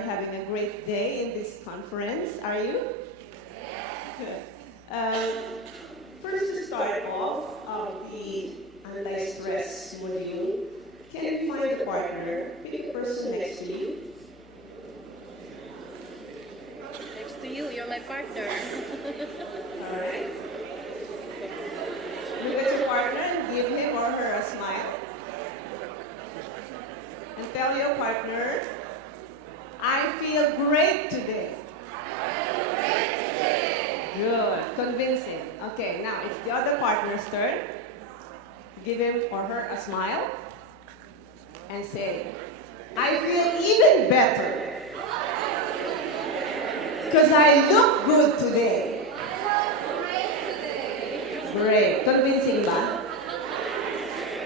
are having a great day in this conference. Are you? Yes. Good. First to start off, the anti-stress module, can you find a partner, pick a person next to you? Next to you, you're my partner. All right. Look at your partner and give him or her a smile. And tell your partner, I feel great today. Good, convincing. Okay, now it's the other partner's turn. Give him or her a smile and say, I feel even better because I look good today. Great, convincing ba?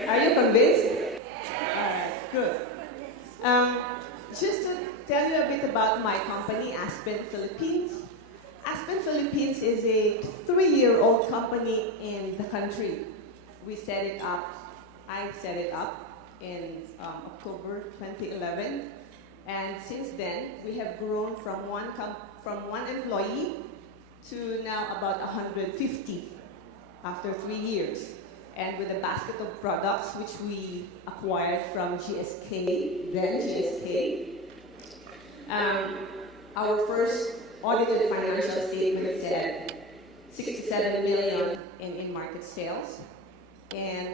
Are you convinced? Alright, good. Just to tell you a bit about my company, Aspen Philippines. Aspen Philippines is a 3-year-old company in the country. We set it up, I set it up in October 2011. And since then, we have grown from one employee to now about 150 after 3 years. And with a basket of products which we acquired from GSK, then GSK. Our first audited financial statement said 67 million in market sales. And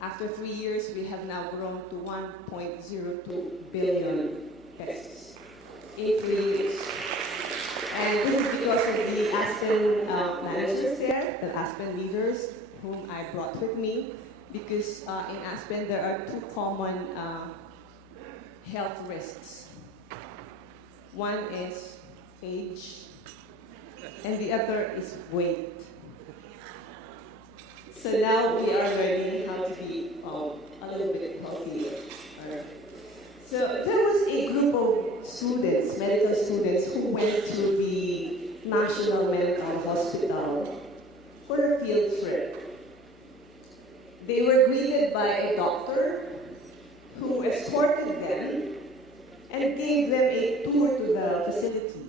after 3 years, we have now grown to 1.02 billion pesos in 3 years. And this is because of the Aspen managers there, the Aspen leaders, whom I brought with me, because in Aspen there are 2 common health risks. One is age, and the other is weight. So now we are learning how to be a little bit healthier. Right. So there was a group of students, medical students, who went to the National Medical Hospital for a field trip. They were greeted by a doctor who escorted them and gave them a tour to the facility.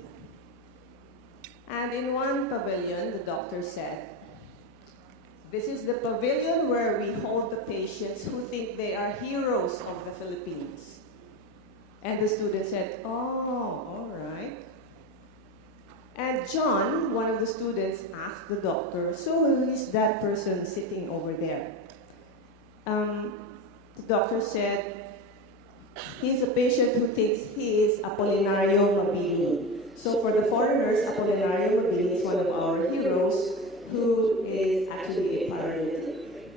And in one pavilion, the doctor said, this is the pavilion where we hold the patients who think they are heroes of the Philippines. And the student said, oh, all right. And John, one of the students, asked the doctor, so who is that person sitting over there? The doctor said, he's a patient who thinks he is Apolinario Mabini. So for the foreigners, Apolinario Mabini is one of our heroes who is actually a paralytic.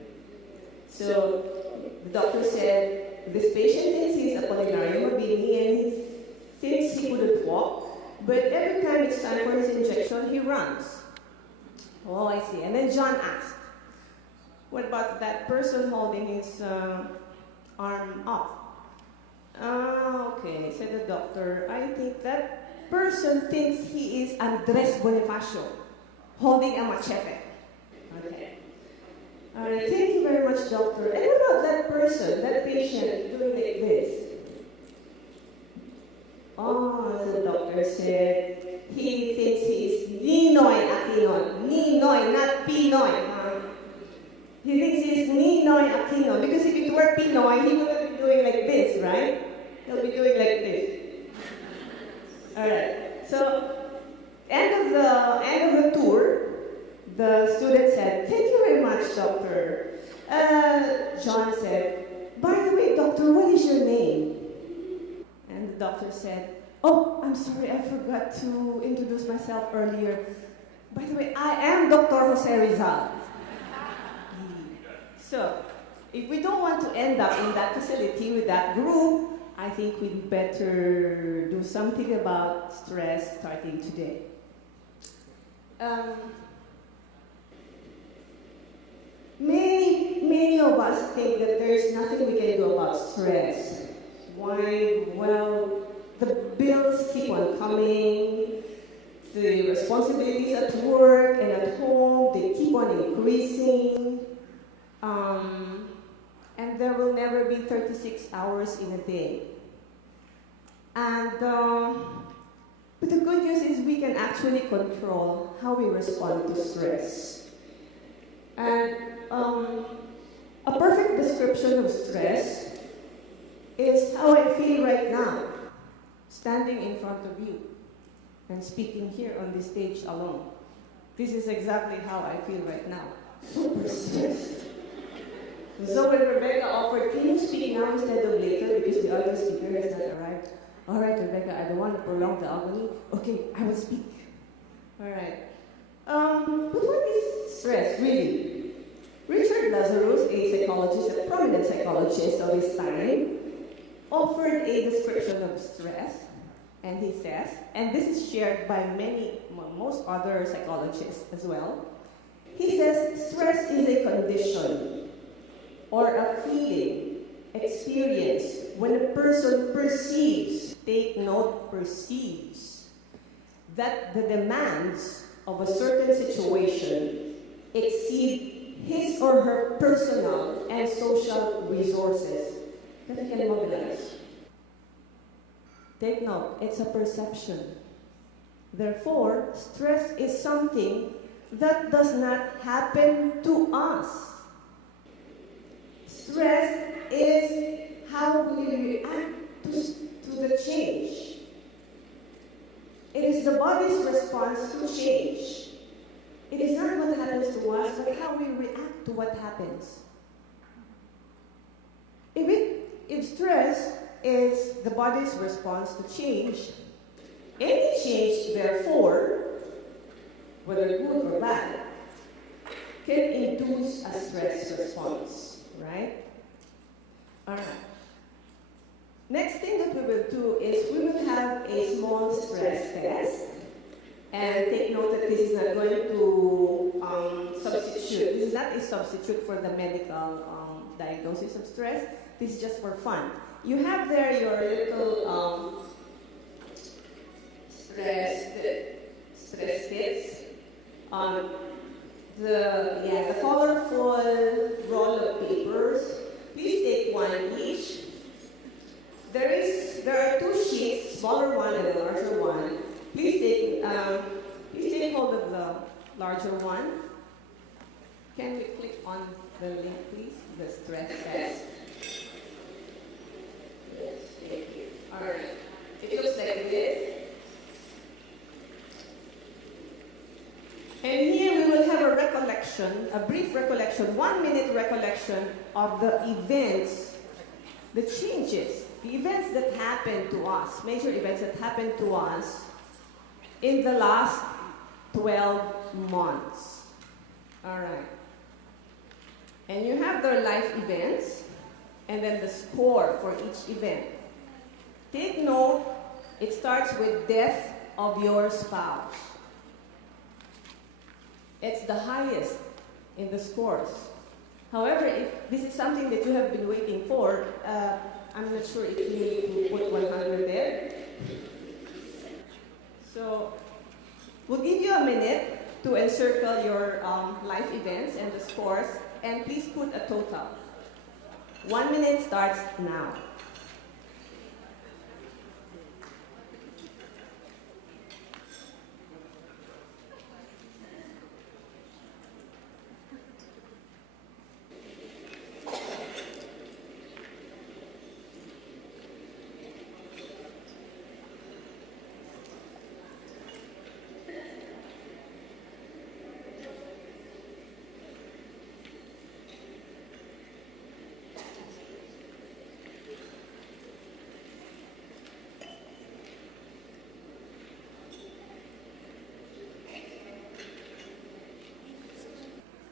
So the doctor said, this patient thinks he's Apolinario Mabini and he thinks he couldn't walk, but every time it's time for his injection, he runs. Oh, I see. And then John asked, what about that person holding his arm up? Okay, said the doctor. I think that person thinks he is Andres Bonifacio, holding a machete. Okay. All right, thank you very much, doctor. And what about that person, that patient, doing like this? Oh, as the doctor said, he thinks he is Ninoy Aquino. Ninoy, not Pinoy. He thinks he is Ninoy Aquino, because if it were Pinoy, he wouldn't be doing like this, right? He'll be doing like this. All right. So, end of the tour, the student said, "Thank you very much, doctor." John said, "By the way, doctor, what is your name?" And the doctor said, "Oh, I'm sorry, I forgot to introduce myself earlier. By the way, I am Dr. Jose Rizal." So, if we don't want to end up in that facility with that group, I think we'd better do something about stress starting today. Many of us think that there's nothing we can do about stress. Why? Well, the bills keep on coming, the responsibilities at work and at home, they keep on increasing. And there will never be 36 hours in a day. And but the good news is we can actually control how we respond to stress. And a perfect description of stress is how I feel right now, standing in front of you and speaking here on this stage alone. This is exactly how I feel right now. Super stressed. So when Rebecca offered, can you speak now instead of later because the other speaker has not arrived? All right, Rebecca, I don't want to prolong the agony. Okay, I will speak. All right. But what is stress, really? Richard Lazarus, a psychologist, a prominent psychologist of his time, offered a description of stress, and he says, and this is shared by most other psychologists as well, he says stress is a condition or a feeling, experience, when a person perceives, take note, perceives, that the demands of a certain situation exceed his or her personal and social resources that he can mobilize. Take note, it's a perception. Therefore, stress is something that does not happen to us. Stress is how we react to the change. It is the body's response to change. It is not what happens to us, but how we react to what happens. If stress is the body's response to change, any change, therefore, whether good or bad, can induce a stress response, right? All right. Next thing that we will do is we will have a small stress test. And take note that this is not going to substitute. This is not a substitute for the medical diagnosis of stress. This is just for fun. You have there your little stress kits. The colorful roll of papers. Please take one each. There are two sheets, smaller one and a larger one. Please take hold of the larger one. Can we click on the link, please? The stress test. Yes, thank you. All right. It looks like this. And here we will have a recollection, a brief recollection, 1 minute recollection of the events, the changes, the events that happened to us, major events that happened to us in the last 12 months. All right. And you have their life events and then the score for each event. Take note, it starts with death of your spouse. It's the highest in the scores. However, if this is something that you have been waiting for, I'm not sure if you need to put 100 there. So we'll give you a minute to encircle your life events and the scores, and please put a total. 1 minute starts now.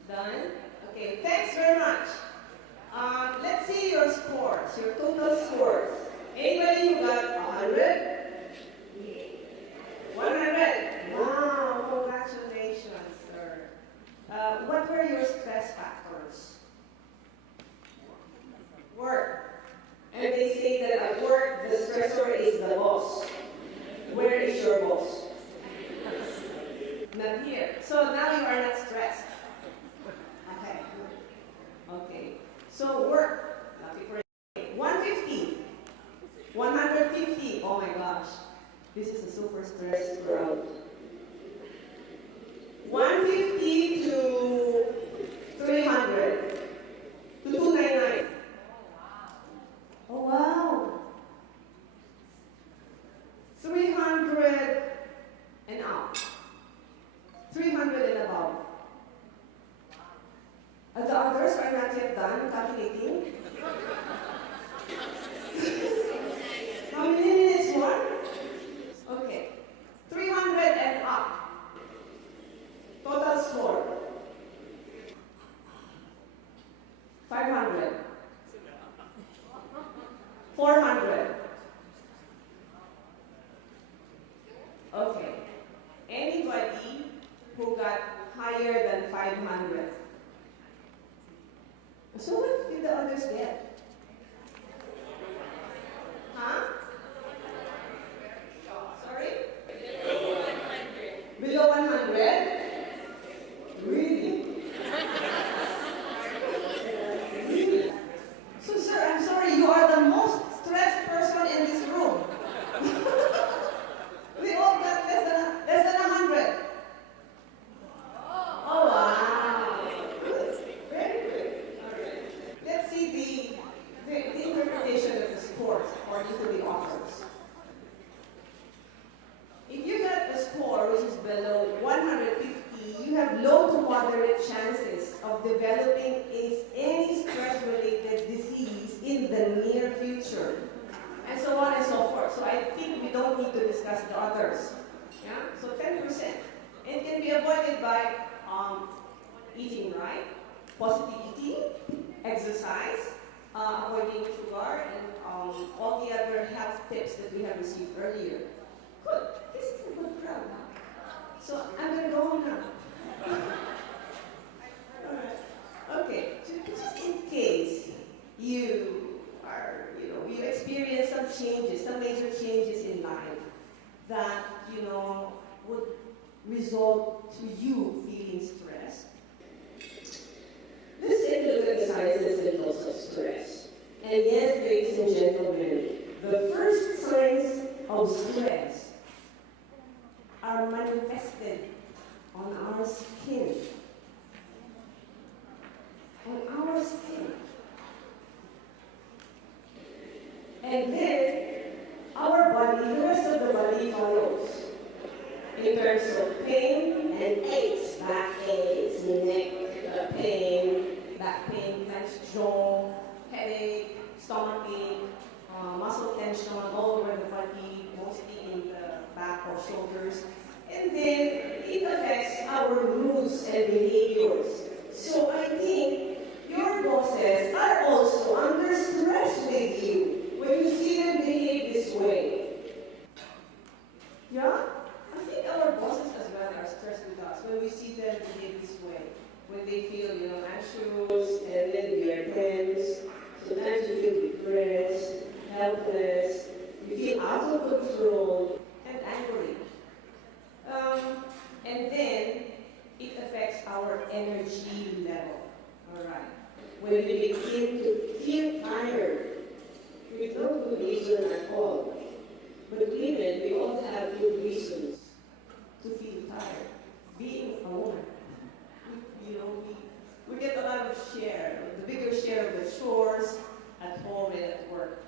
Done? Okay, thanks very much. Let's see your scores, your total scores. Anybody who got 100? 100? Wow, congratulations, sir. What were your stress factors? Work. And they say that at work, the stressor is the boss. Where is your boss? Not here. So now you are not stressed. Okay. So work. 150. 150. Oh my God. This is a super stressed crowd. 150 to 300 to 299. Oh wow. 300 and up. 300 and above. And the others are not yet done calculating. How many minutes more? Okay. 300 and up. Total score. 500. 400. Okay. Anybody who got higher than 500? So what did the others get? Huh? Sorry? Below 100? Really? Really? So sir, I'm sorry, you are the most stressed person in this room. We all got less than 100. Oh wow. Good. Very good. Alright. Let's see the interpretation of the scores according to the authors. If you get a score which is below 150, you have low to moderate chances of developing any stress-related disease in the near future. And so on and so forth. So I think we don't need to discuss the others. Yeah? So 10%. It can be avoided by eating right, positive eating, exercise, avoiding sugar, and all the other health tips that we have received earlier. Good. This is a good crowd now. So I'm going to go home now. Alright. Okay. Just in case you are, you experience some changes, some major changes in life that, would result to you feeling stressed. Let's take a look at the signs and symptoms of stress. And yes, ladies and gentlemen, the first signs of stress are manifested on our skin. On our skin. And then our body, the rest of the body follows. In terms of pain and aches, back aches, neck pain, back pain, clenched jaw, headache, stomach pain, muscle tension all over the body, mostly in the back or shoulders. And then it affects our moods and behaviors. So I think your bosses are also under stress with you when you see them behave this way. Yeah? I think our bosses as well are stressed with us when we see them behave this way. When they feel, anxious, and then we are tense. Sometimes you feel depressed, helpless, you feel out of control, and angry. And then it affects our energy level. Alright. When we begin to feel tired, with no good reason at all. But women, we all have good reasons to feel tired. Being a woman, we get a lot of share, the bigger share of the chores at home and at work.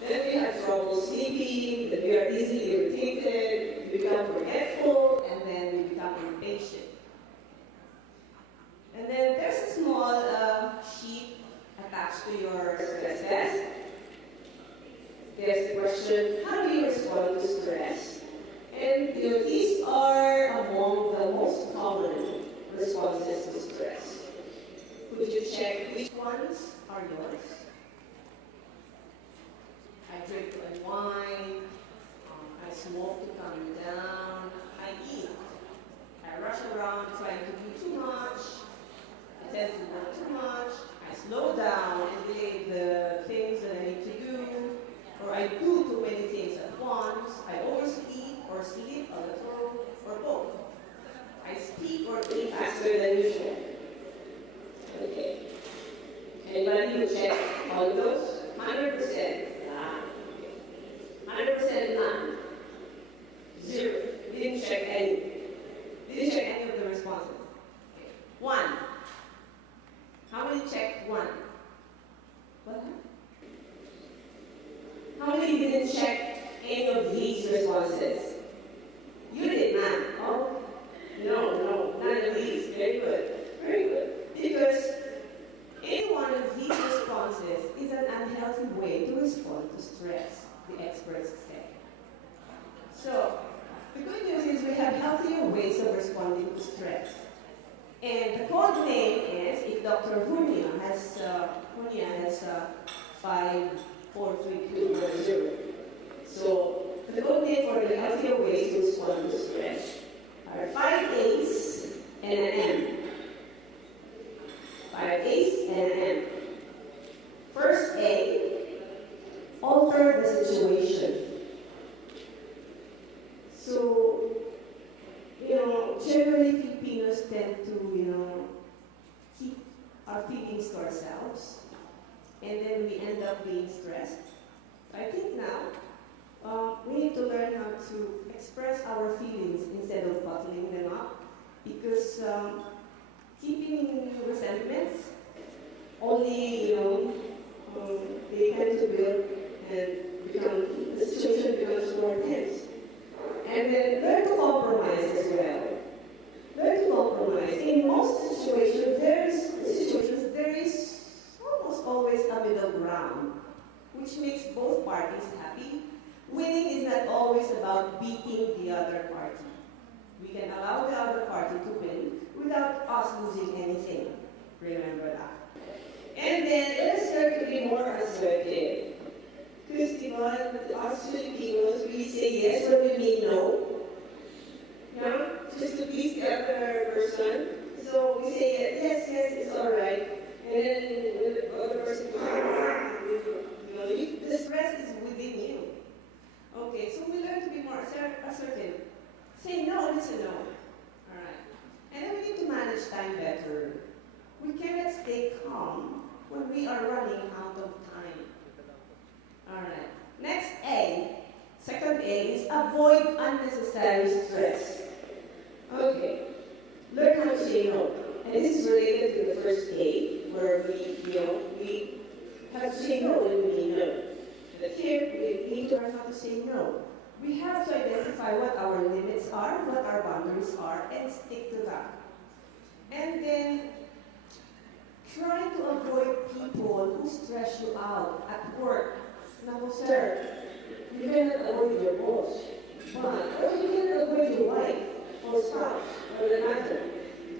Then we have trouble sleeping, then we are easily irritated, we become forgetful, and then we become impatient. And then there's a small sheet attached to your stress test. There's the question, how do you respond to stress? And these are among the most common responses to stress. Could you check which ones are yours? I drink wine, I smoke to calm me down, I eat, I rush around trying to do too much, I tend to work too much, I slow down and delay the things that I need to do, or I do too many things at once, I oversleep or sleep a little, or both. I speak or eat faster than usual. Okay. Anybody who check all of those? 100%. 100% none. Zero. Didn't check any. Didn't check any of the responses. Okay. 1. How many checked 1? What? How many didn't check any of these responses? You did not. Oh, no, none of these. Very good. Very good. Because any one of these responses is an unhealthy way to respond to stress, the experts say. So, the good news is we have healthier ways of responding to stress. And the code name is, if Dr. Hunia has 54321. So, the code name for the healthier ways to respond to stress are 5 A's and an M. 5 A's and an M. First A, alter the situation. So, generally Filipinos tend to, keep our feelings to ourselves, and then we end up being stressed. I think now, we need to learn how to express our feelings instead of bottling them up, because keeping resentments only, they tend to build and the situation becomes more tense. And then learn to compromise as well. Learn to compromise. In most situations, there is almost always a middle ground, which makes both parties happy. Winning is not always about beating the other party. We can allow the other party to win without us losing anything. Remember that. And then let's learn to be more assertive. Because us Filipinos, we say yes when we mean no. Yeah? Just to please the other person. So we say yes, it's alright. And then the other person, the stress is within you. Okay, so we learn to be more assertive. Say no, it's a no. Alright. And then we need to manage time better. We cannot stay calm when we are running out of time. Alright. Next A. Second A is avoid unnecessary stress. Okay. Learn how to say no. And this is related to the first A, where we have to say no when we mean no. But here, we need to learn how to say no. We have to identify what our limits are, what our boundaries are, and stick to that. And then, try to avoid people who stress you out at work. Now, sir, you cannot avoid your boss, or you cannot avoid your wife or spouse, or the matter.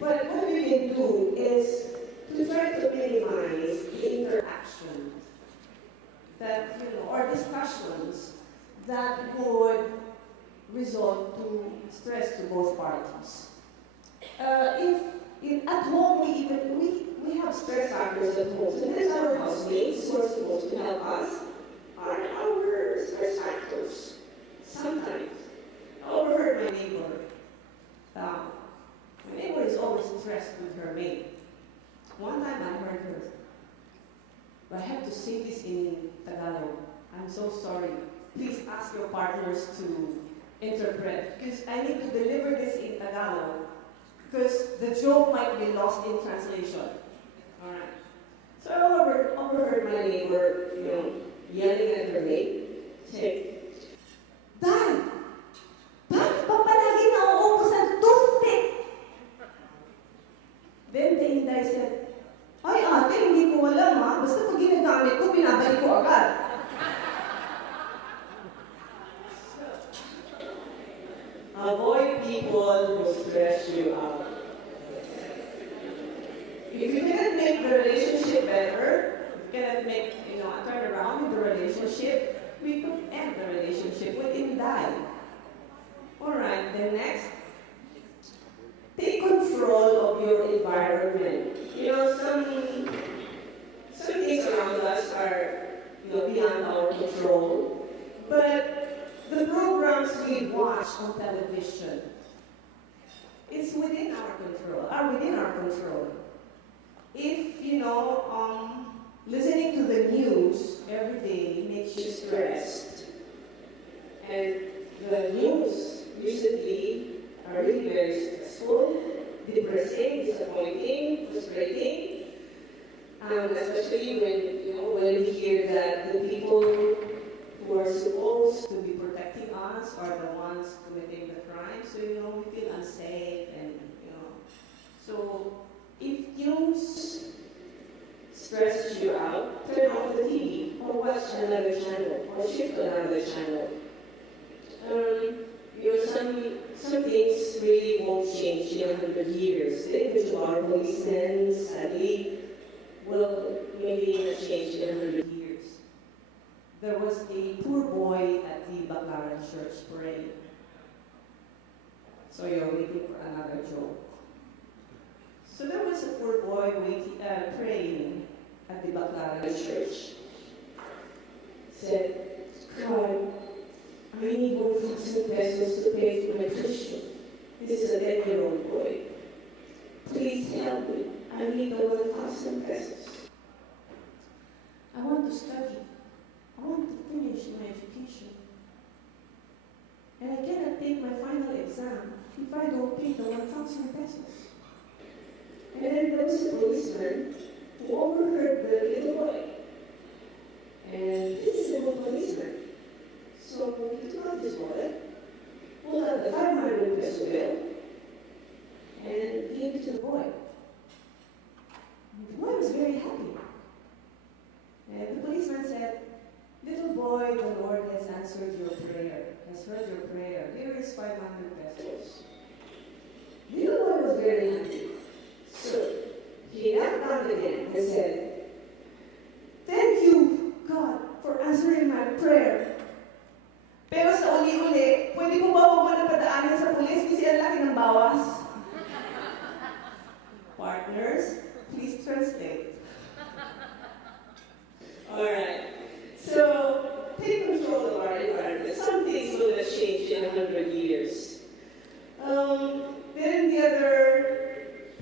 But what we can do is to try to minimize the interactions that, or discussions that would result to stress to both parties. At home, we have stress factors at home. So there's our housemates who are supposed to help us. Are our stress factors. Sometimes. I overheard my neighbor. My neighbor is always stressed with her maid. One time I heard her. I have to say this in Tagalog. I'm so sorry. Please ask your partners to interpret, because I need to deliver this in Tagalog, because the joke might be lost in translation. Alright. So I overheard my neighbor, yelling at her maid, saying, "Dad! Bakit pa palagi nauubos ang toothpick?" Then the Inday said, "Ay ate, hindi ko alam ha. Basta pag ginagamit ko, binabalik ko agad." Avoid people who stress you out. If you cannot make the relationship better, if you cannot make, a turnaround in the relationship, we could end the relationship. We didn't die. Alright, then next. Take control of your environment. Some things around us are, beyond our control. But the programs we watch on television, it's within our control. If, listening to the news every day makes you stressed, and the news So if you stresses you out, turn off the TV or watch another channel or shift to another channel. Some things really won't change in 100 years. The image of our policemen, sadly, will maybe not change in 100 years. There was a poor boy at the Baclaran Church parade. So you're waiting for another joke. So there was a poor boy praying at the Baclaran Church. Said, God, I need 1,000 pesos to pay for my tuition. This is a 10-year-old boy. Please help me. I need the 1,000 pesos. I want to study. I want to finish my education. And I cannot take my final exam if I don't pay the 1,000 pesos. And then there was a policeman who overheard the little boy. And this is a good policeman. So he took out his wallet, pulled out the 500 peso bill, and gave it to the boy. And the boy was very happy. And the policeman said, little boy, the Lord has answered your prayer, has heard your prayer. Here is 500 pesos. The little boy was very happy. So he knelt down again and said, thank you, God, for answering my prayer. Pero sa uli-uli, pwede po ba huwag mo na padaanin sa pulis kasi ang laki ng bawas? Partners, please translate. Alright, so take control of our environment. Some things will not change in 100 years. Then the other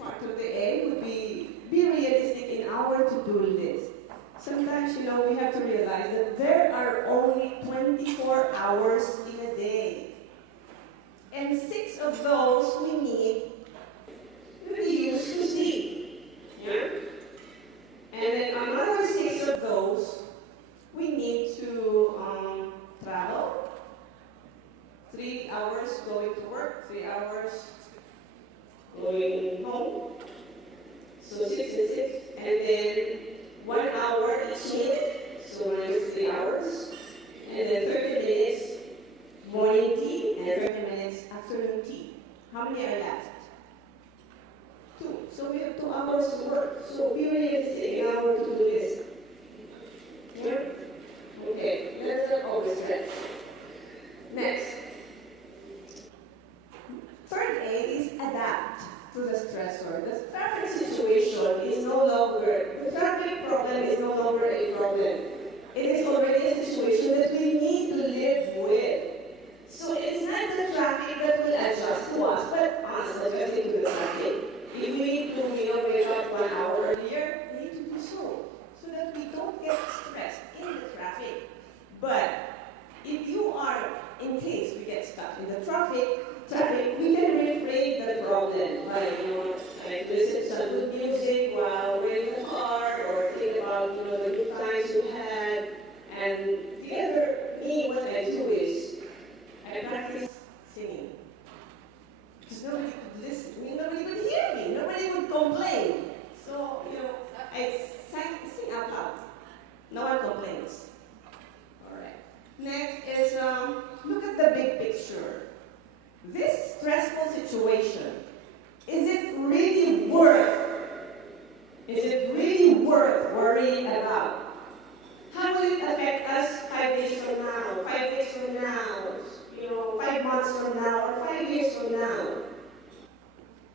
part of the A would be realistic in our to-do list. Sometimes, we have to realize that there are only 24 hours in a day. And 6 of those we need to be used to sleep. Yeah? And then another 6 of those we need to travel. 3 hours going to work, 3 hours going home. So 6 and 6. And then 1 hour each minute, so 3 hours. And then 30 minutes morning tea and 30 minutes afternoon tea. How many are left? 2. So we have 2 hours to work. So we really have to take an hour to do this. Yeah? Okay, let's not overstretch. Next. Third A is adapt to the stressor. The traffic situation is no longer, the traffic problem is no longer a problem. It is already a situation that we need to live with. So it's not the traffic that will adjust to us, but us adjusting to the traffic. If we need to wake up 1 hour earlier, we need to do so that we don't get stressed in the traffic. But if you are, in case we get stuck in the traffic, we can reframe the problem by, like listen to some good music while we're in the car, or think about, the good times we had. And what I do is, I practice singing. Because nobody could listen to me, nobody would hear me, nobody would complain. So, I sing out loud. No one complains. Alright. Next is, look at the big picture. This stressful situation, is it really worth worrying about? How will it affect us 5 days from now, 5 weeks from now, 5 months from now, or 5 years from now?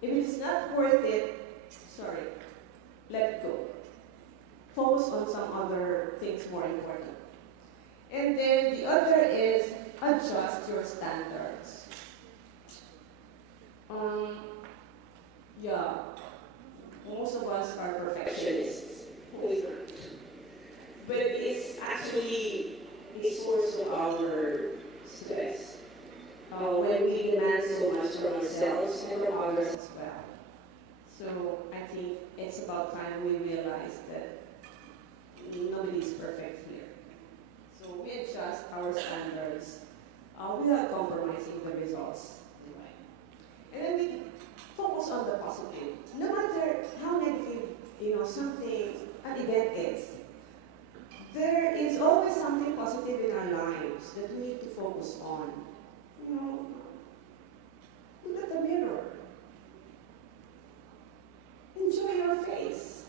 If it's not worth it, let it go. Focus on some other things more important. And then the other is adjust your standards. Most of us are perfectionists. But it's actually a source of our stress. When we demand so much from ourselves and from others as well. So I think it's about time we realize that nobody's perfect here. So we adjust our standards without compromising the results. And then we focus on the positive. something an event is, there is always something positive in our lives that we need to focus on. Look at the mirror. Enjoy your face.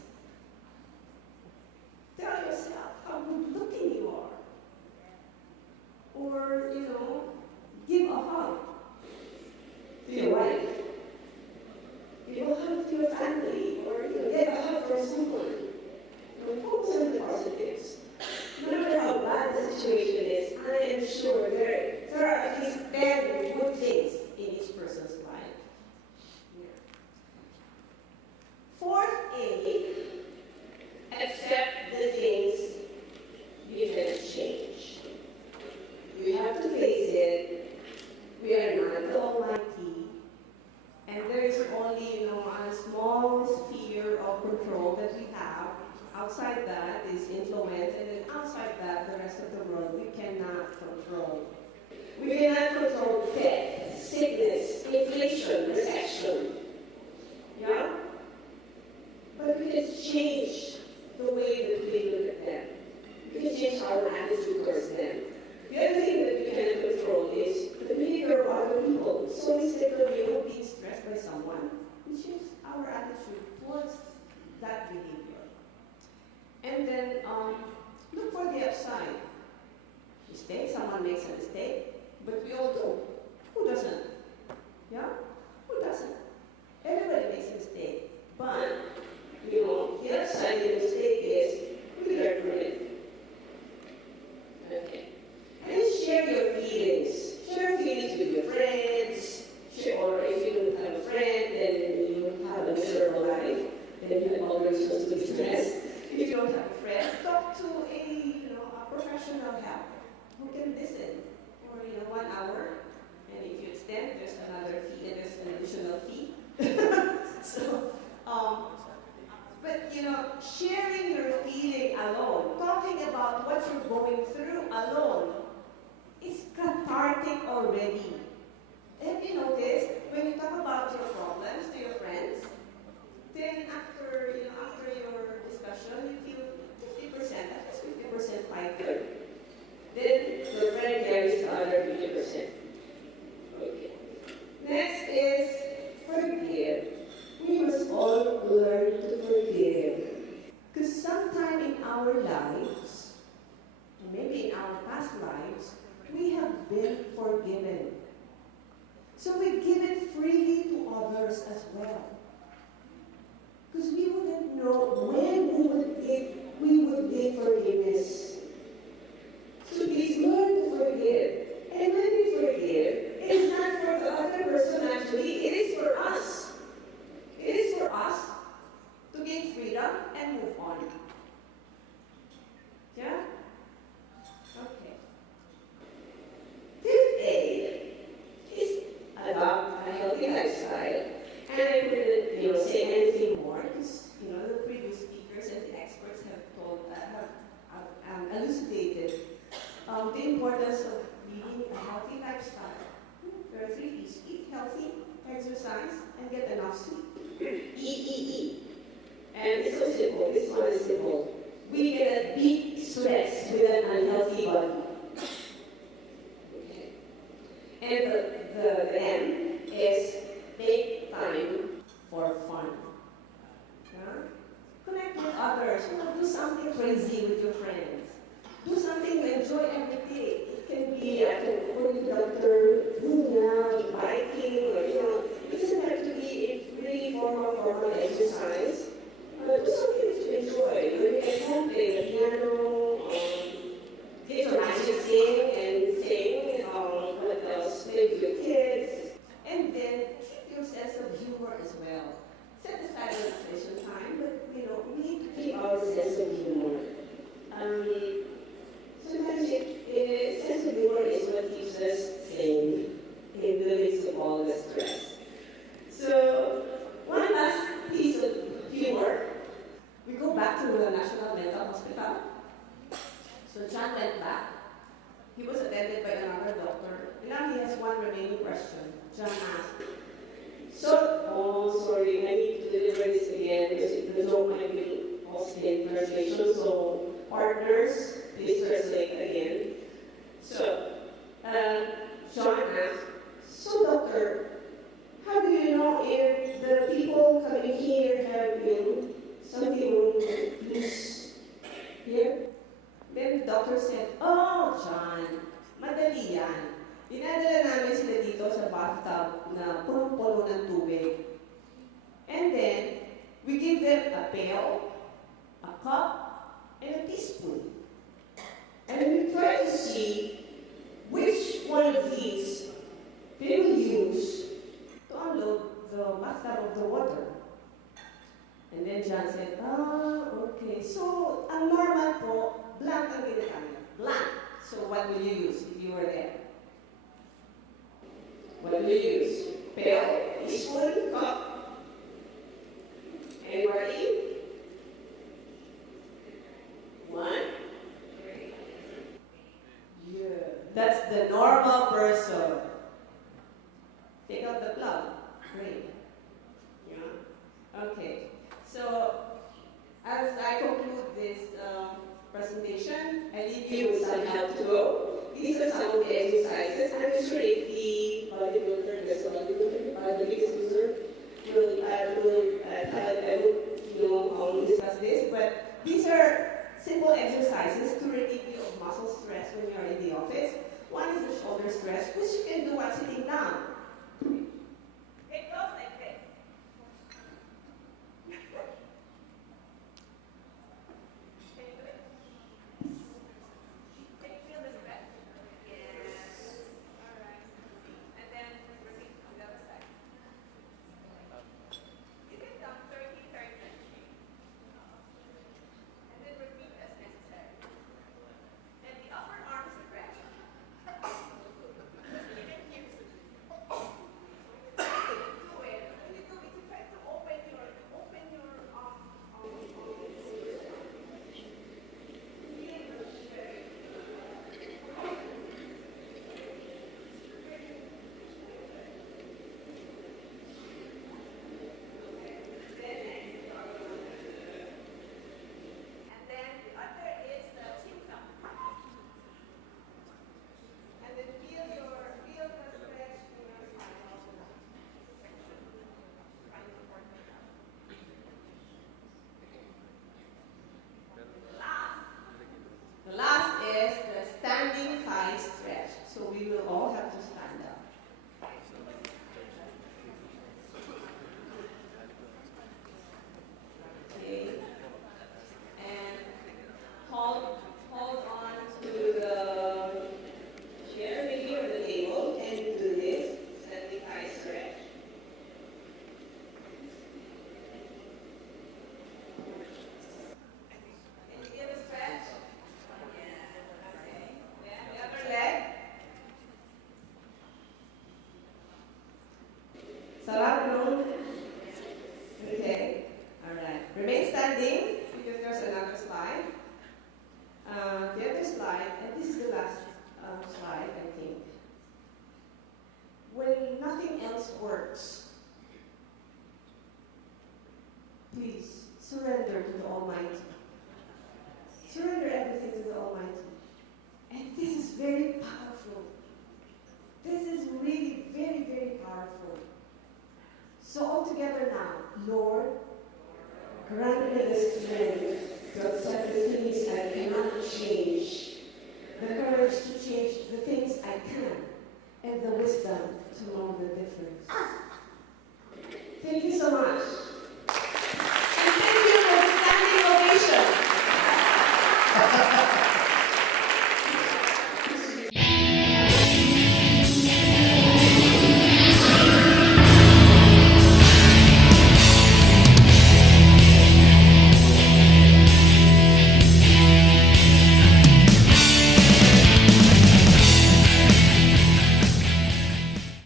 Tell yourself how good looking you are. Or, give a hug to your wife. Give a hug to your family, or get a hug from someone. Focus on the positives. No matter how bad the situation is, I am sure there are at least 10 good things in each person's life. Yeah. Fourth A, accept the things you cannot change. We have to face it. We are not the Almighty. And there is only, a small sphere of control that we have. Outside that is influence, and then outside that, the rest of the world, we cannot control. We cannot control death, sickness, inflation, recession. Yeah? But we can change the way that we look at them. We can change our attitude towards them. The other thing that we cannot control is the behavior of other people. So instead of being stressed by someone, we change our attitude towards that behavior. And then look for the upside. Mistake, someone makes a mistake, but we all do. Who doesn't? Yeah? Who doesn't? Everybody makes a mistake. But, the upside of the mistake is we learn from it. Okay. And share your feelings. Share your feelings with your friends. Or if you don't have a friend, then you have a miserable life. Then you have all the reasons to be stressed. If you don't have a friend, talk to a professional help who can listen for 1 hour. And if you extend, there's another fee, and there's an additional fee. But sharing your feeling alone, talking about what you're going through alone, is cathartic already. Have you noticed when you talk about your problems to your friends, then after your discussion, you feel 50%, at least 50% lighter. Then your friend carries the other 50%. Okay. Next is forgive. We must all learn to forgive. Because sometime in our lives, and maybe in our past lives, we have been forgiven. So we give it freely to others as well. Because we wouldn't know when we would give forgiveness. So please learn to forgive. And when we forgive, it's not for the other person actually, it is for us. It is for us to gain freedom and move on. Yeah? Okay. Fifth A is adopt a healthy lifestyle. And I couldn't, say anything more because, the previous speakers and the experts have elucidated the importance of leading a healthy lifestyle. There are 3 E's: eat healthy, exercise, and get enough sleep. E. And it's so simple. This one is simple. We cannot beat stress with an unhealthy body. Okay. And the M is make time for fun. Yeah? Connect with others. Do something crazy with your friends. Do something you enjoy every day. It can be going to doctor, biking, or it doesn't have to be a really formal exercise. Do something that you enjoy. You can home, play the piano, get your magic sing. What else? Play with your kids. And then keep your sense of humor as well. Set aside relaxation time, but we need to keep our sense of humor. Sometimes sense of humor is what keeps us sane in the midst of all the stress. So, one last piece of humor. We go back to the National Mental Hospital. So John went back. He was attended by another doctor. And now he has one remaining question. John asked, So, oh, sorry, I need to deliver this again because the joke might be lost in translation. So, partners, please translate again. So, John asked, so doctor, how do you know if the people coming here have something loose here? Then the doctor said, oh, John, madali yan. Dinadala namin sila dito sa bathtub na punong-puno ng tubig. And then, we give them a pail, a cup, and a teaspoon. And we try to see which one of these they will use to unload the bathtub of the water. And then John said, okay. So, ang normal po, blank ang ginagamit. Blank. So, what will you use if you were there? What will you use? Pail, teaspoon, cup. Anybody? One? Yeah. That's the normal person. Take out the plug. Great. Yeah. Okay. So, as I conclude this presentation, I leave you with some help to go. These are some of the exercises. I'm not sure if the bodybuilder, the biggest loser, will discuss this, but these are simple exercises to relieve you of muscle stress when you're in the office. One is the shoulder stretch, which you can do while sitting down. It goes like this. Can you do it? Can you feel the stretch? Yes. All right. And then repeat on the other side. You can count 30 times. And then repeat as necessary. And the upper arm stretch. You can use it. The last is the standing thigh stretch. So we will all have to stand up. Okay. And hold on to the chair maybe or the table and do this standing thigh stretch. Can you give a stretch? Okay. Then the other leg. Sarap, no? Okay. All right. Remain standing because there's another slide. The other slide, and this is the last slide, I think. When nothing else works, please surrender to the Almighty. Surrender everything to the Almighty. And this is very powerful. This is really very, very powerful. So all together now, Lord, grant me the strength to accept the things I cannot change, the courage to change the things I can, and the wisdom to know the difference. Thank you so much.